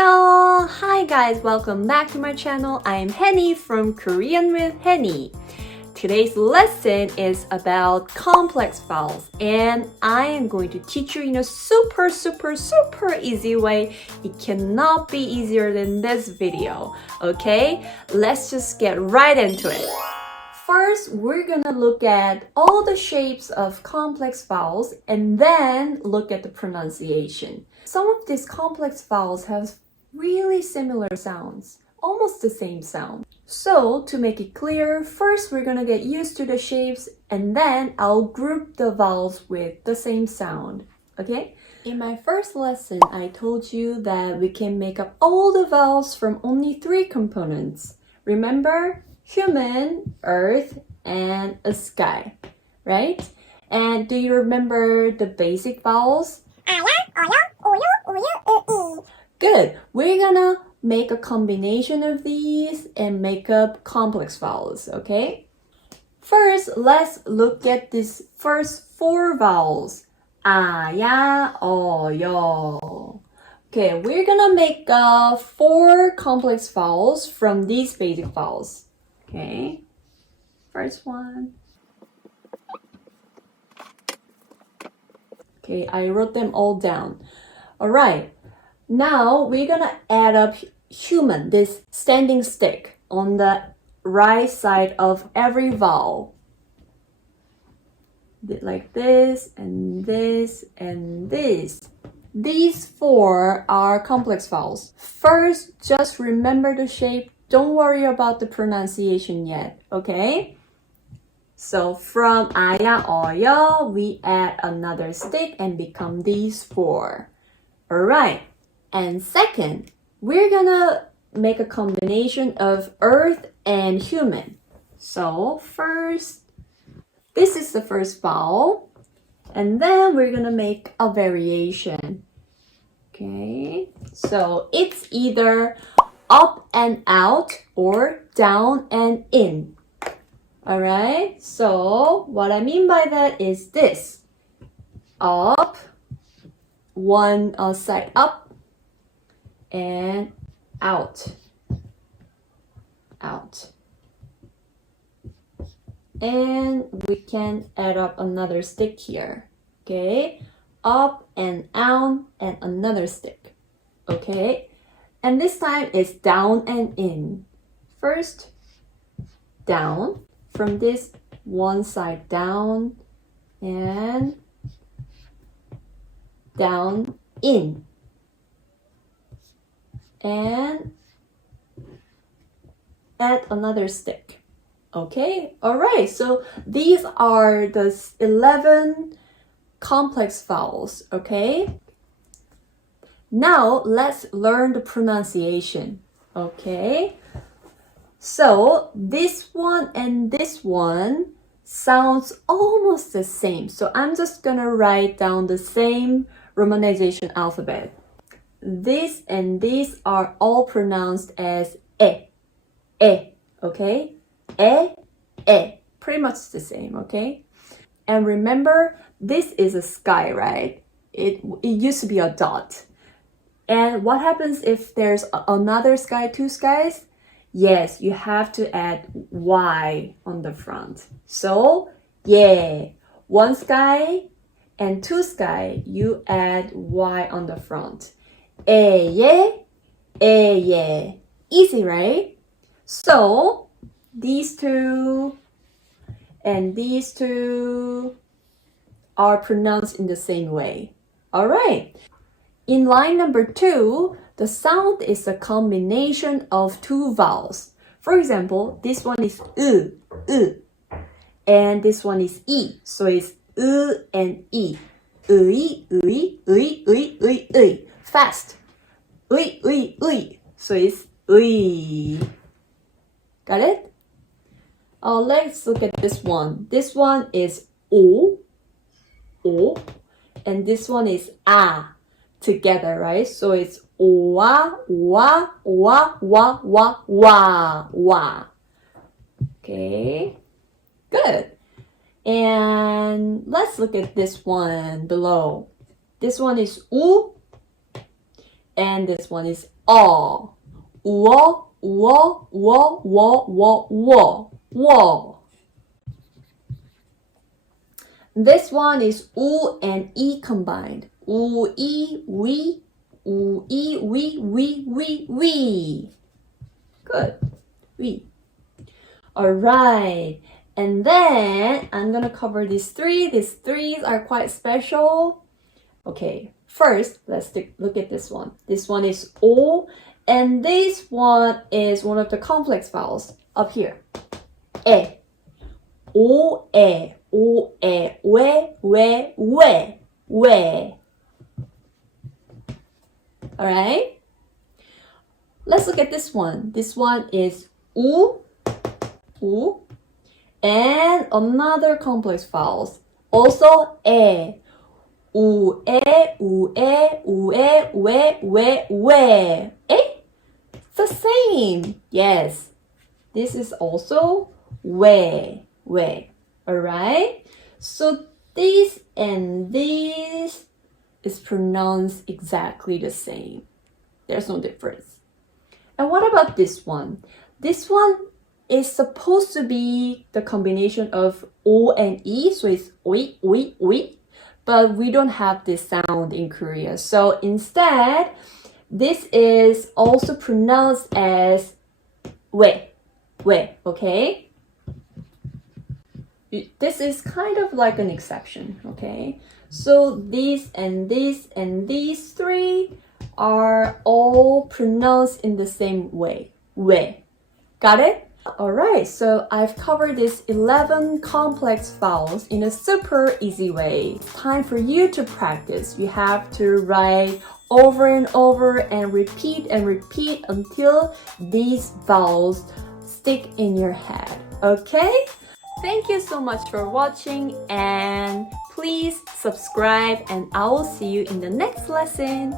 Annyeong! Hi guys, welcome back to my channel. I am Henny from Korean with Henny. Today's lesson is about complex vowels and I am going to teach you in a super easy way. It cannot be easier than this video, okay? Let's just get right into it. First, we're gonna look at all the shapes of complex vowels and then look at the pronunciation. Some of these complex vowels have really similar sounds, almost the same sound. So, to make it clear, first we're gonna get used to the shapes and then I'll group the vowels with the same sound, okay? In my first lesson, I told you that we can make up all the vowels from only 3 components. Remember? Human, earth, and a sky, right? And do you remember the basic vowels? Good. We're gonna make a combination of these and make up complex vowels, okay? First, let's look at these first 4 vowels. Ya, yo. Okay, we're gonna make 4 complex vowels from these basic vowels. Okay, first one. Okay, I wrote them all down. All right, now we're gonna add up human, this standing stick on the right side of every vowel. Like this and this and this. These 4 are complex vowels. First, just remember the shape. Don't worry about the pronunciation yet, okay? So from ya, yo, we add another stick and become these 4. Alright, and second, we're gonna make a combination of earth and human. So first, this is the first vowel, and then we're gonna make a variation. Okay, so it's either up and out or down and in. Alright, so what I mean by that is this. Up, one side up, and out. Out. And we can add up another stick here. Okay, up and out and another stick. Okay. And this time it's down and in. First, down, from this one side down, and down, in. And add another stick. Okay, alright, so these are the 11 complex vowels, okay? Now, let's learn the pronunciation, okay? So, this one and this one sounds almost the same. So, I'm just gonna write down the same romanization alphabet. This and these are all pronounced as okay? Pretty much the same, okay? And remember, this is a sky, right? It used to be a dot. And what happens if there's another sky, 2 skies? Yes, you have to add Y on the front. So, yeah, 1 sky and 2 sky, you add Y on the front. Yeah. Easy, right? So, these 2 and these 2 are pronounced in the same way. All right. In line number 2, the sound is a combination of 2 vowels. For example, this one is and this one is e. So it's and e. Fast. So it's Got it? Let's look at this one. This one is o, and this one is a. Together, right? So it's wa. Okay, good. And let's look at this one below. This one is u, And this one is all. Wo, wo, wo, wo, wo, wo, wo. This one is U and E combined. U, E, we. U, E, we. Good. We. Alright. And then I'm gonna cover these three. These threes are quite special. Okay, first, let's look at this one. This one is O, and this one is one of the complex vowels up here. E. O, E. O, E. We. Alright? Let's look at this one. This one is U, and another complex vowels. Also E. U, E, we. Eh? It's the same. Yes. This is also we. Alright? So this and this is pronounced exactly the same. There's no difference. And what about this one? This one is supposed to be the combination of O and E, so it's oi. But we don't have this sound in Korea. So instead, this is also pronounced as we, okay? This is kind of like an exception, okay? So these and these three are all pronounced in the same way. We. Got it? Alright, so I've covered these 11 complex vowels in a super easy way. It's time for you to practice. You have to write over and over and repeat until these vowels stick in your head. Okay? Thank you so much for watching, and please subscribe, and I will see you in the next lesson.